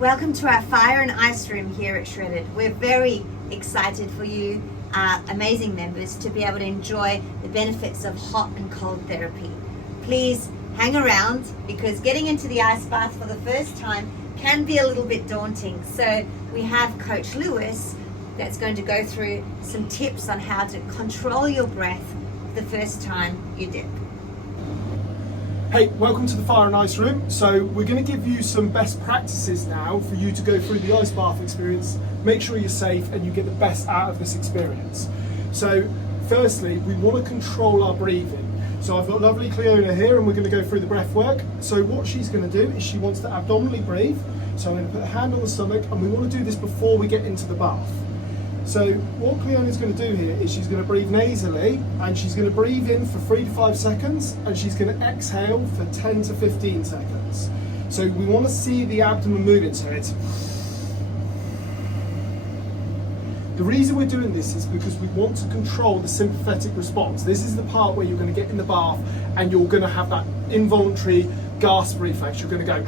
Welcome to our fire and ice room here at Shredded. We're very excited for you, our amazing members, to be able to enjoy the benefits of hot and cold therapy. Please hang around because getting into the ice bath for the first time can be a little bit daunting. So we have Coach Lewis that's going to go through some tips on how to control your breath the first time you dip. Hey, welcome to the Fire and Ice Room. So we're going to give you some best practices now for you to go through the ice bath experience, make sure you're safe and you get the best out of this experience. So firstly, we want to control our breathing. So I've got lovely Cliona here and we're going to go through the breath work. So what she's going to do is she wants to abdominally breathe. So I'm going to put a hand on the stomach and we want to do this before we get into the bath. So what Cliona's going to do here is she's going to breathe nasally and she's going to breathe in for 3 to 5 seconds and she's going to exhale for 10 to 15 seconds. So we want to see the abdomen moving, so it's... The reason we're doing this is because we want to control the sympathetic response. This is the part where you're going to get in the bath and you're going to have that involuntary gasp reflex. You're going to go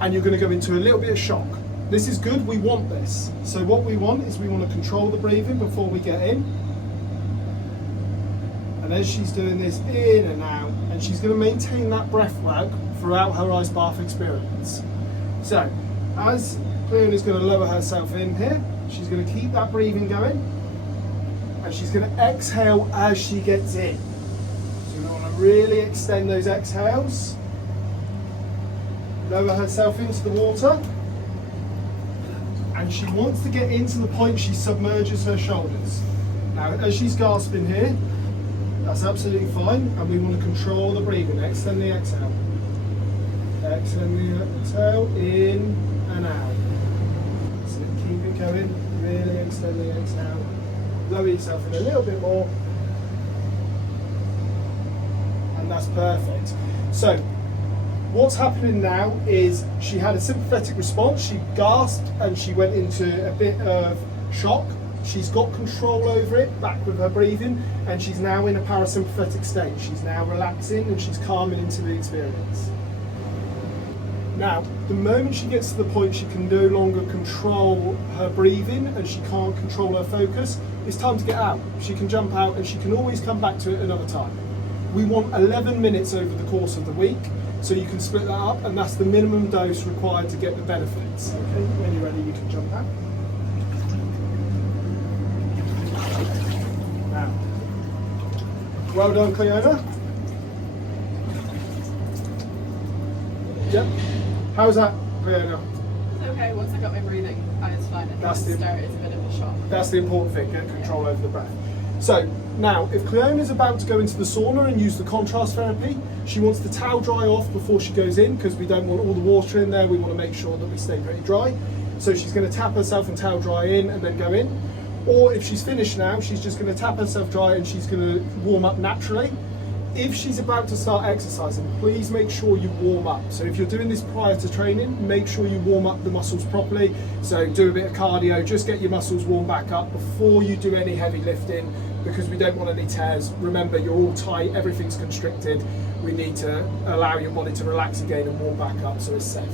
and you're going to go into a little bit of shock. This is good, we want this. So what we want is we want to control the breathing before we get in. And as she's doing this in and out, and she's going to maintain that breath work throughout her ice bath experience. So, as Cliona is going to lower herself in here, she's going to keep that breathing going. And she's going to exhale as she gets in. So we want to really extend those exhales. Lower herself into the water. And she wants to get into the point she submerges her shoulders. Now, as she's gasping here, that's absolutely fine, and we want to control the breathing. Extend the exhale. Extend the exhale, in and out. So keep it going, really extend the exhale. Lower yourself in a little bit more. And that's perfect. So, what's happening now is she had a sympathetic response, she gasped and she went into a bit of shock. She's got control over it, back with her breathing, and she's now in a parasympathetic state. She's now relaxing and she's calming into the experience. Now, the moment she gets to the point she can no longer control her breathing and she can't control her focus, it's time to get out. She can jump out and she can always come back to it another time. We want 11 minutes over the course of the week. So you can split that up, and that's the minimum dose required to get the benefits. Okay, when you're ready, you can jump out. Now, well done, Cliona. Yep. How's that, Cliona? It's okay. Once I got my breathing, I was fine. At the start, it's a bit of a shock. That's the important thing, get control over the breath. So, now, if Cliona's about to go into the sauna and use the contrast therapy, she wants the towel dry off before she goes in because we don't want all the water in there, we want to make sure that we stay pretty dry. So she's going to tap herself and towel dry in and then go in. Or if she's finished now, she's just going to tap herself dry and she's going to warm up naturally. If she's about to start exercising, please make sure you warm up. So if you're doing this prior to training, make sure you warm up the muscles properly. So do a bit of cardio, just get your muscles warmed back up before you do any heavy lifting, because we don't want any tears. Remember, you're all tight, everything's constricted. We need to allow your body to relax again and warm back up so it's safe.